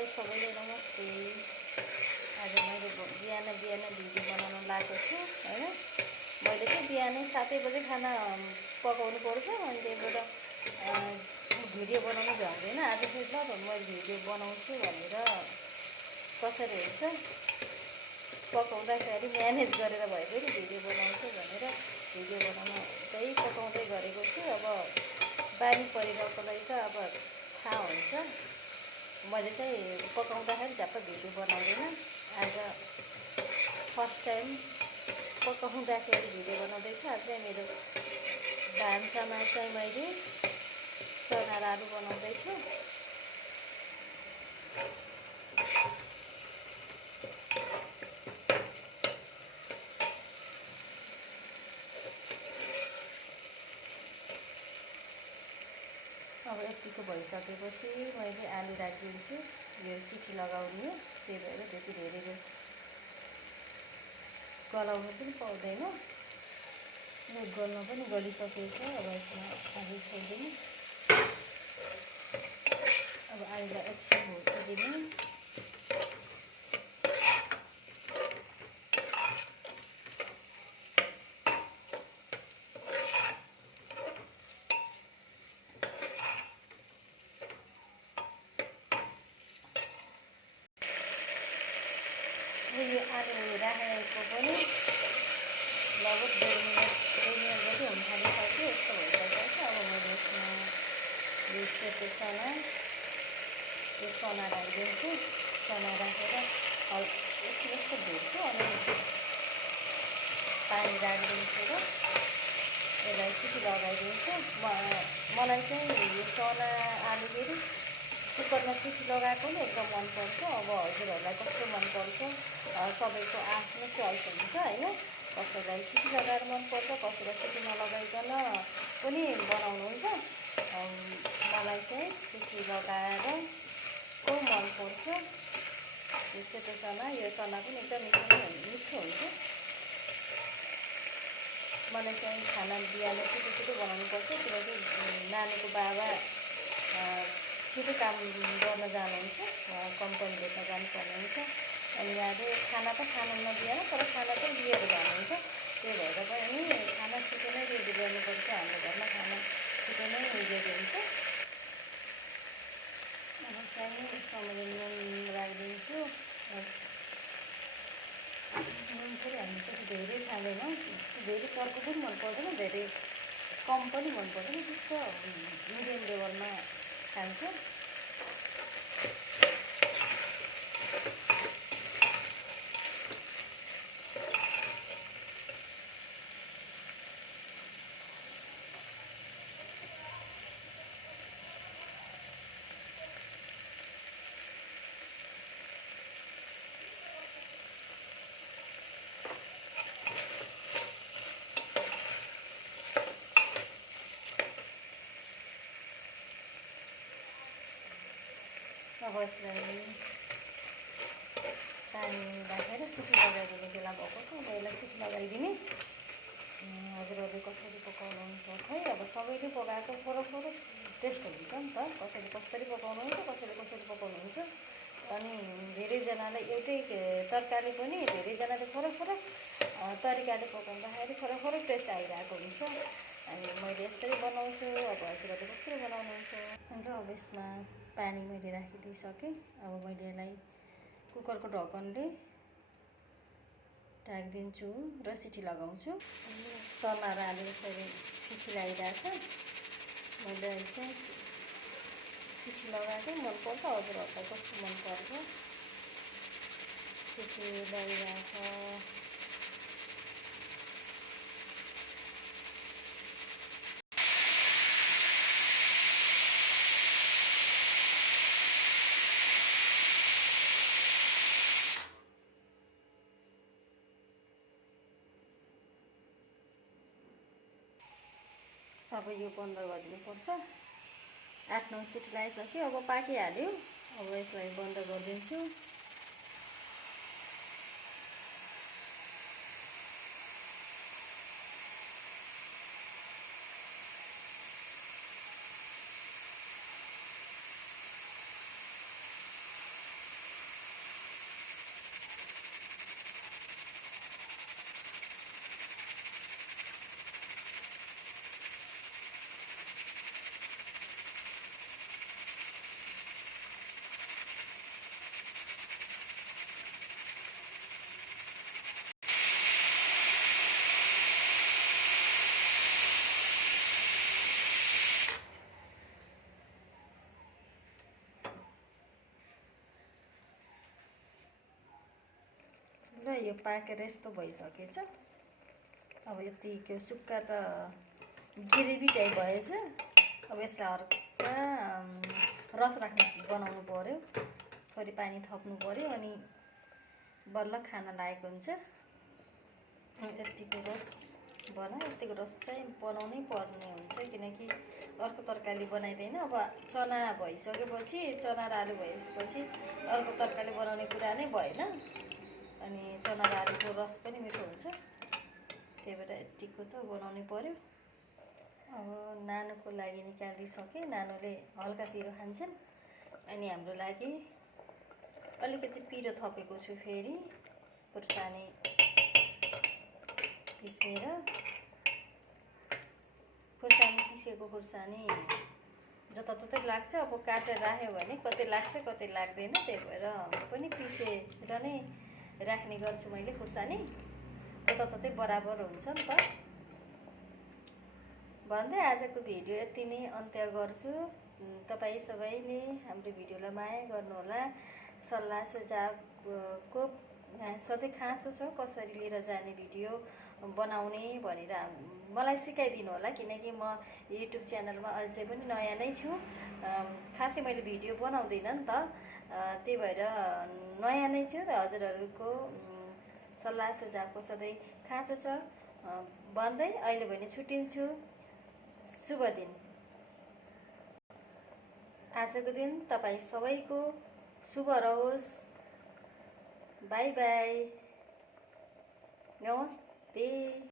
तपाईँ सबैलाई नमस्ते। आज मैले बिहान भिडियो बनाउन लागेको छु हैन। मैले चाहिँ बिहानै 7 बजे खाना पकाउनु पर्छ अनि त्यही भएर भिडियो बनाउनु भ्याउँदैन। आज चाहिँ ल मैले भिडियो बनाउँछु भनेर कसरी हुन्छ पकाउँदाखेरि म्यानेज गरेर भए पनि भिडियो बनाउँछु भनेर भिडियो बनाउन चाहिँ पकाउँदै गरेको छु। अब बानी परिरहेकोलाई त अब थाहा हुन्छ। मैले चाहिँ पकाउँदाखेरि झ्याप्प भिडियो बनाउँदैन। आज फर्स्ट टाइम पकाउँदाखेरि भिडियो बनाउँदैछु। आज चाहिँ मेरो भान्सामा चाहिँ मैले चना र आलु बनाउँदैछु। अब यतिको भइसकेपछि मैले आलु राखिदिन्छु। यो सिटी लगाउने हो, त्यही भएर त्यति धेरै गलाउनु पनि पाउँदैन। यो गल्न पनि गलिसकेछ। अब यसमा आलु छोडिदिनु। अब आलुलाई एकछिन भुटिदिनु। यो आलु राखेको पनि लगभग 2 मिनट जति हुन थालिसक्यो। यस्तो भइसकेको छ। अब मैले यसमा यो सेतो चना राखिदिन्छु। चना राखेर यस्तो धुन्छु अनि पानी राखिदिन्छु र यसलाई सिटी लगाइदिन्छु। मलाई चाहिँ यो चना आलु फेरि कुकरमा सिटी लगाएको नि एकदम मनपर्छ। अब हजुरहरूलाई कस्तो मनपर्छ सबैको आफ्नो चोइस हुन्छ हैन। कसैलाई सिटी लगाएर मनपर्छ, कसैलाई सिटी नलगाइकन पनि बनाउनुहुन्छ। मलाई चाहिँ सिटी लगाएर को मनपर्छ। यो सेतो चना, यो चना पनि एकदम मिठो हुन्छ। मलाई चाहिँ खाना बिहान छिटो बनाउनुपर्छ किनकि नानीको बाबा छिटो काम गर्न जानुहुन्छ, कम्पनी भेट्न जानुपर्ने हुन्छ। अनि उहाँले खाना त खानुहुन्न बिहान, तर खाना चाहिँ लिएर जानुहुन्छ। त्यही भएर पनि खाना छिटो नै रेडी गर्नुपर्छ। हाम्रो घरमा खाना छिटो नै रेडी हुन्छ। अब चाहिँ यसमा मैले नुन राखिदिन्छु। नुन फेरि हामी चाहिँ धेरै खाँदैनौँ, धेरै चर्को पनि मन पर्दैन, धेरै कम पनि मन पर्दैन, त्यस्तो मिडियम लेभलमा खान्छ। अब यसलाई पानी राखेर सिटी लगाइदिने बेला भएको छ। अब यसलाई सिटी लगाइदिने। हजुरहरूले कसरी पकाउनुहुन्छ खै। अब सबैले पकाएको फरक टेस्ट हुन्छ नि त। कसैले कसरी पकाउनुहुन्छ, कसैले कसरी पकाउनुहुन्छ। अनि धेरैजनालाई एउटै तरकारी पनि धेरैजनाले फरक तरिकाले पकाउँदाखेरि फरक टेस्ट आइरहेको हुन्छ। अनि मैले यसरी बनाउँछु। अब हजुरहरूले कसरी बनाउनुहुन्छ। अन्त अब यसमा पानी मैले राखिदिइसकेँ। अब मैले यसलाई कुकरको ढक्कनले ढाकिदिन्छु र सिटी लगाउँछु। चना र आलु यसरी सिटी लगाइरहेको छ। मैले चाहिँ सिटी लगाएकै मनपर्छ। हजुरहरूलाई कस्तो मनपर्छ। सिटी लगाइरहेको छ। अब यो बन्द गरिदिनुपर्छ। 8-9 सिटी लगाइसक्यो। अब पाकिहाल्यो। अब यसलाई बन्द गरिदिन्छु। यो पाकेर यस्तो भइसकेछ। अब यतिको सुक्खा त ग्रेभी टाइप भएछ। अब यसलाई हल्का रस राख्ने बनाउनु पर्यो, थोरै पानी थप्नु पर्यो अनि बल्ल खान लागेको हुन्छ। यतिको रस यतिको रस चाहिँ बनाउनै पर्ने हुन्छ, किनकि अर्को तरकारी बनाइँदैन। अब चना भइसकेपछि, चना र आलु भएपछि अर्को तरकारी बनाउने कुरा नै भएन। अनि चना र आलुको रस पनि मिठो हुन्छ, त्यही भएर यतिको त बनाउनै पर्यो। अब नानुको लागि निकालिदिइसकेँ, नानुले हल्का पिरो खान्छन्। अनि हाम्रो लागि अलिकति पिरो थपेको छु, फेरि खुर्सानी पिसेर, पिसेको खुर्सानी जताततै लाग्छ। अब काटेर राख्यो भने कतै लाग्छ कतै लाग्दैन, त्यही भएर पनि पिसेर नै राख्ने गर्छु मैले। खुर्सानी जताततै बराबर हुन्छ नि त भन्दै आजको भिडियो यति नै अन्त्य गर्छु। तपाईँ सबैले हाम्रो भिडियोलाई माया गर्नुहोला। सल्लाह सुझावको सधैँ खाँचो छ कसरी लिएर जाने भिडियो बनाउने भनेर मलाई सिकाइदिनु होला, किनकि म युट्युब च्यानलमा अझै पनि नयाँ नै छु। खासै मैले भिडियो बनाउँदिनँ नि त, त्यही भएर नयाँ नै छु र हजुरहरूको सल्लाह सुझावको सधैँ खाँचो छ भन्दै अहिले भने छुट्टिन्छु। शुभ दिन। आजको दिन तपाईँ सबैको शुभ रहोस्। बाई बाई, नमस्ते।